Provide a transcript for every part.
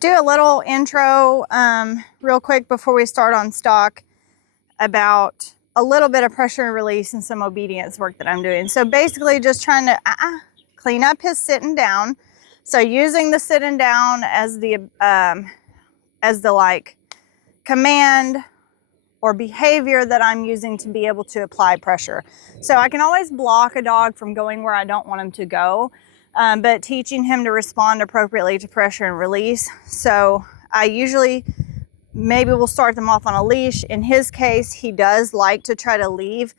do a little intro real quick before we start on stock about a little bit of pressure and release and some obedience work that I'm doing. So basically just trying to clean up his sitting down. So using the sitting down as the like command or behavior that I'm using to be able to apply pressure. So I can always block a dog from going where I don't want him to go, but teaching him to respond appropriately to pressure and release. So I usually maybe we'll start them off on a leash. In his case, he does like to try to leave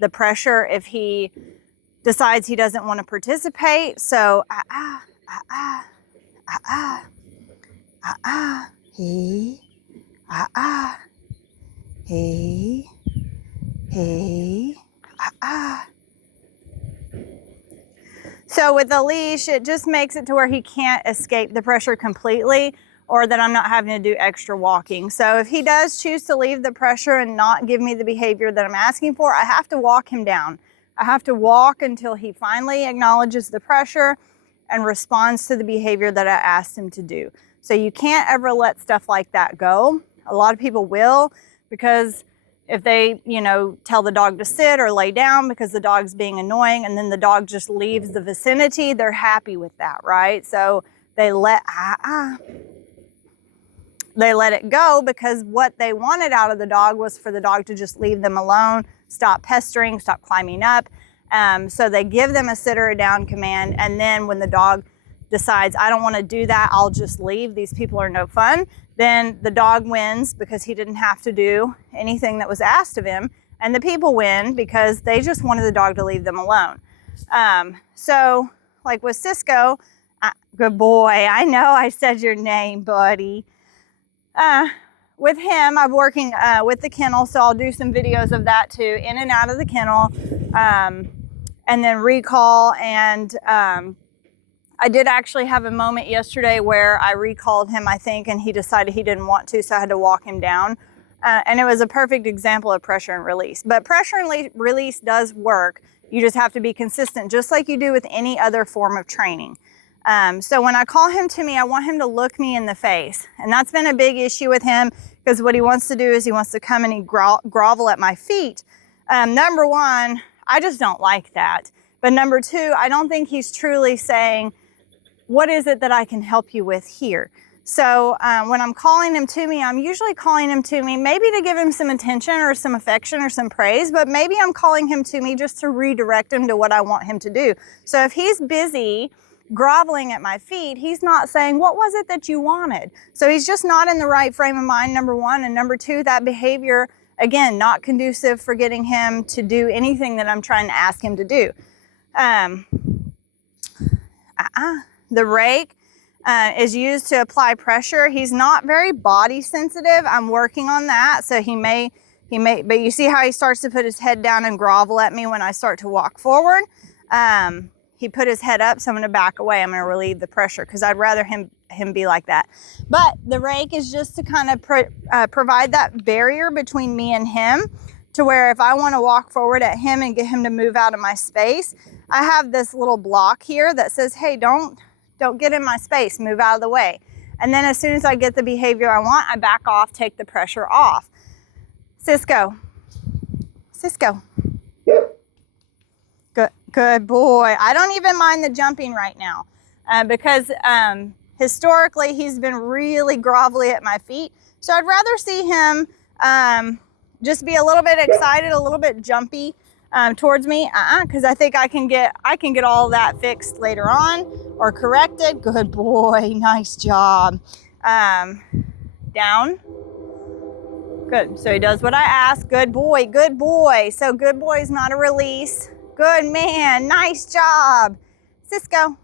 the pressure if he decides he doesn't want to participate. So he, hey, hey, So with the leash, it just makes it to where he can't escape the pressure completely, or that I'm not having to do extra walking. So if he does choose to leave the pressure and not give me the behavior that I'm asking for, I have to walk him down. I have to walk until he finally acknowledges the pressure and responds to the behavior that I asked him to do. So you can't ever let stuff like that go. A lot of people will, because if they, tell the dog to sit or lay down because the dog's being annoying and then the dog just leaves the vicinity, they're happy with that, right? So they let it go because what they wanted out of the dog was for the dog to just leave them alone, stop pestering, stop climbing up. So they give them a sit or a down command, and then when the dog decides, I don't want to do that, I'll just leave, these people are no fun, then the dog wins because he didn't have to do anything that was asked of him, and the people win because they just wanted the dog to leave them alone. So like with Cisco, good boy, I know I said your name, buddy. With him, I'm working with the kennel, so I'll do some videos of that too, in and out of the kennel, and then recall. And I did actually have a moment yesterday where I recalled him, I think, and he decided he didn't want to, so I had to walk him down. And it was a perfect example of pressure and release. But pressure and release does work. You just have to be consistent, just like you do with any other form of training. So when I call him to me, I want him to look me in the face. And that's been a big issue with him, because what he wants to do is he wants to come and he grovel at my feet. Number one, I just don't like that. But number two, I don't think he's truly saying, what is it that I can help you with here? So when I'm calling him to me, I'm usually calling him to me maybe to give him some attention or some affection or some praise, but maybe I'm calling him to me just to redirect him to what I want him to do. So if he's busy groveling at my feet, he's not saying, what was it that you wanted? So he's just not in the right frame of mind, number one. And number two, that behavior, again, not conducive for getting him to do anything that I'm trying to ask him to do. The rake is used to apply pressure. He's not very body sensitive. I'm working on that. So he may, but you see how he starts to put his head down and grovel at me when I start to walk forward. He put his head up, so I'm going to back away. I'm going to relieve the pressure because I'd rather him be like that. But the rake is just to kind of provide that barrier between me and him, to where if I want to walk forward at him and get him to move out of my space, I have this little block here that says, hey, don't get in my space, move out of the way. And then as soon as I get the behavior I want, I back off, take the pressure off. Cisco. Good boy. I don't even mind the jumping right now because historically he's been really grovelly at my feet. So I'd rather see him just be a little bit excited, a little bit jumpy towards me, because I think I can get all that fixed later on or corrected. Good boy. Nice job. Down. Good. So he does what I ask. Good boy. Good boy. So good boy is not a release. Good man. Nice job. Cisco.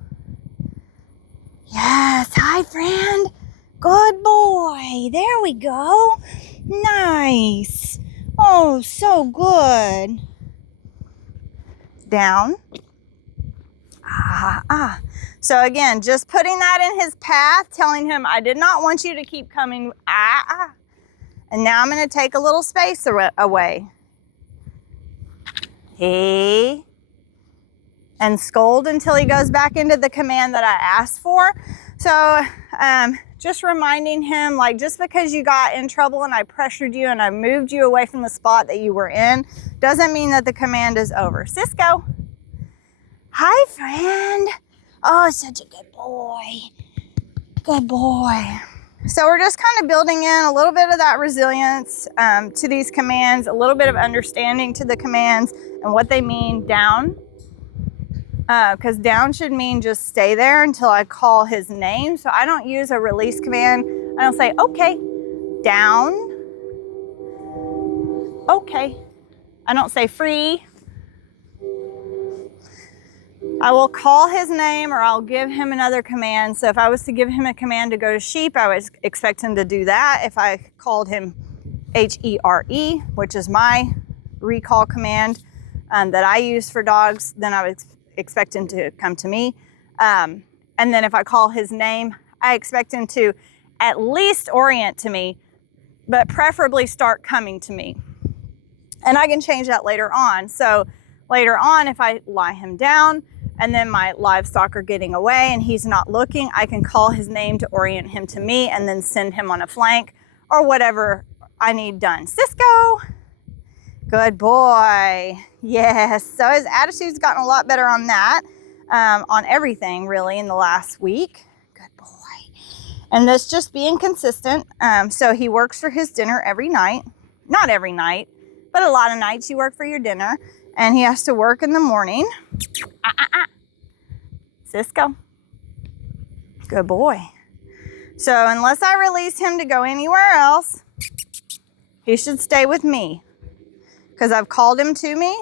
Yes. Hi, friend. Good boy. There we go. Nice. Oh, so good. Down. So again, just putting that in his path, telling him I did not want you to keep coming. And now I'm going to take a little space away. Hey. And scold until he goes back into the command that I asked for. So just reminding him, like, just because you got in trouble and I pressured you and I moved you away from the spot that you were in, doesn't mean that the command is over. Cisco. Hi, friend. Oh, such a good boy. Good boy. So we're just kind of building in a little bit of that resilience to these commands, a little bit of understanding to the commands and what they mean down. Because down should mean just stay there until I call his name. So I don't use a release command. I don't say, okay, down. Okay. I don't say free. I will call his name or I'll give him another command. So if I was to give him a command to go to sheep, I would expect him to do that. If I called him HERE, which is my recall command that I use for dogs, then I would expect him to come to me. And then if I call his name, I expect him to at least orient to me, but preferably start coming to me. And I can change that later on. So later on, if I lie him down and then my livestock are getting away and he's not looking, I can call his name to orient him to me and then send him on a flank or whatever I need done. Cisco. Good boy. Yes. So his attitude's gotten a lot better on that, on everything really in the last week. Good boy. And that's just being consistent. So he works for his dinner every night. Not every night, but a lot of nights you work for your dinner. And he has to work in the morning. Cisco. Good boy. So unless I release him to go anywhere else, he should stay with me because I've called him to me.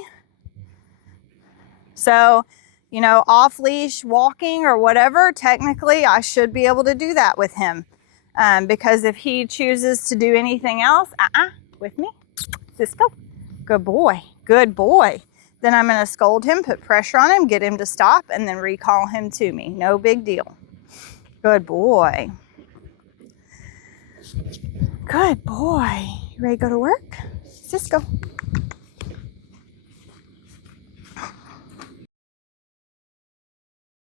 So, you know, off leash walking or whatever, technically I should be able to do that with him. Because if he chooses to do anything else, with me, Cisco. Good boy. Good boy. Then I'm going to scold him, put pressure on him, get him to stop, and then recall him to me. No big deal. Good boy. Good boy. You ready to go to work? Cisco.